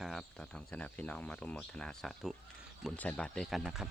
ครับต่อทองชนะพี่น้องมาร่วมโมทนาสาธุบุญใส่บาตรด้วยกันนะครับ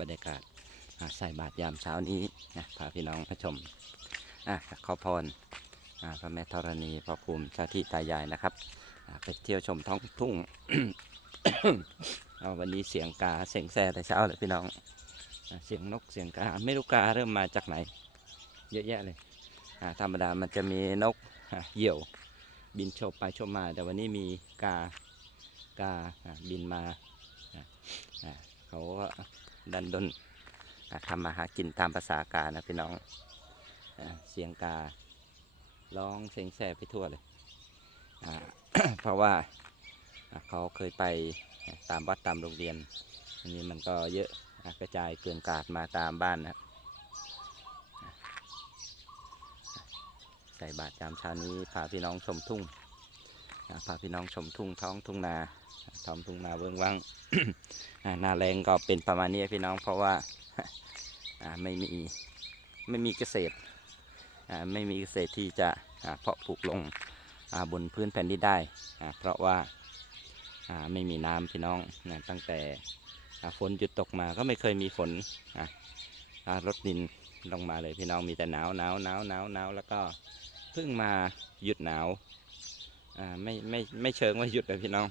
บรรยากาศใส่บาตรยามเช้านี้นะพาพี่น้องมาชมอะขอพรพระแม่ธรณีพระภูมิเจ้าที่ตายายนะครับไปเที่ยวชมท้องทุ่งเอาวันนี้เสียงกาเสียงแซ่แต่เช้าเลยพี่น้อง เสียงนกเสียงกาไม่รู้กาเริ่มมาจากไหน เยอะแยะเลยธรรมดามันจะมีนกเหยี่ยว บินโฉบไปโฉบมา แต่วันนี้มีกากาบินมาอ่าอ่าเขาก็ ดันดนทำมาหากินตามภาษากานะพี่น้องเสียงการ้องเซ็งแซ่ไปทั่วเลย เพราะว่าเขาเคยไปตามวัดตามโรงเรียนอันนี้มันก็เยอะกระจายเกลื่อนกาดมาตามบ้านนะครับอะใส่บาตรยามเช้านี้พาพี่น้องชมทุ่ง พาพี่น้องชมทุ่งท้องทุ่งนาท้องทุ่งนาเบื้องว่างหนาแรงก็เป็นประมาณนี้พี่น้องเพราะว่าไม่มีไม่มีเกษตรไม่มีเกษตรที่จะเพาะปลูกลงบนพื้นแผ่นดินได้ เพราะว่าไม่มีน้ำพี่น้องตั้งแต่ฝนหยุดตกมาก็ไม่เคยมีฝนรดดินลงมาเลยพี่น้องมีแต่หนาวหนาวหนาวหนาวหนาวแล้วก็เพิ่งมาหยุดหนาว ไม่ไม่ไม่เชิงว่าหยุดเลยพี่น้อง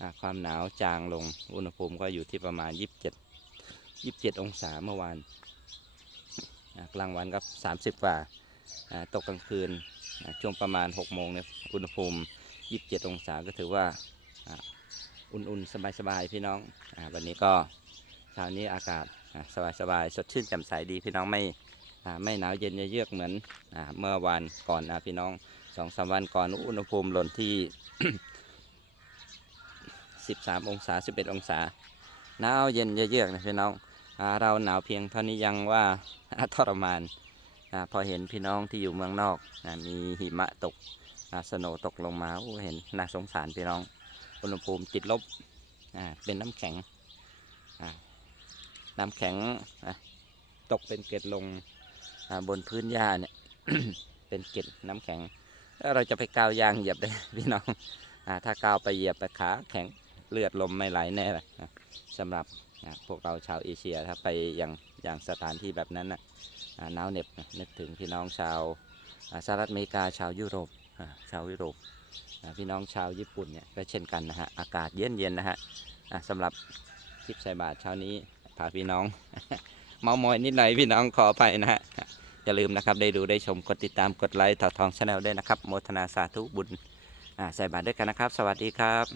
อความหนาวจางลงอุณหภูมิก็อยู่ที่ประมาณ 27 27 องศาเมื่อวานกลางวันก็ 30กว่าตกกลางคืนช่วงประมาณ 6 โมงเนี่ยอุณหภูมิ 27 องศาก็ถือว่าอุ่นๆ สบายๆ พี่น้องอวันนี้ก็เช้านี้อากาศอ่าสบายๆ สดชื่นแจ่มใสดีพี่น้องไม่ไม่หนาวเย็นเยือกเหมือนอเมื่อวานก่อนนะพี่น้อง สองสามวันก่อนอุณหภูมิหล่นที่ 13 องศา 11 องศา หนาวเย็นเยือกนะพี่น้องอเราหนาวเพียงเท่านี้ยังว่าทรมานอพอเห็นพี่น้องที่อยู่เมืองนอกอมีหิมะตกสโนตกลงมาโอ้เห็นน่าสงสารพี่น้อง อุณหภูมิติดลบเป็นน้ำแข็งน้ำแข็งตกเป็นเกล็ดลงบนพื้นหญ้าเนี่ยเป็นเกล็ดน้ำแข็ง เราจะไปกาวยางเหยียบได้พี่น้องอาถ้ากาวไปเหยียบไปขาแข็งเลือดลมไม่ไหลแน่เลยสำหรับพวกเราชาวเอเชียถ้าไปอย่างอย่างสถานที่แบบนั้นนะอ่าหนาวเหน็บนึกถึงพี่น้องชาวสหรัฐอเมริกาชาวยุโรปชาวยุโรปพี่น้องชาวญี่ปุ่นเนี่ยก็เช่นกันนะฮะอากาศเย็นเย็นๆนะฮะสำหรับคลิปใส่บาตรเช้านี้พาพี่น้อง เมามอยนิดหน่อยพี่น้องขออภัยนะฮะ อย่าลืมนะครับได้ดูได้ชมกดติดตามกดไลค์ถอดทองชาแนลด้วยนะครับโมทนาสาธุบุญอ่าใส่บาตรด้วยกันนะครับ สวัสดีครับ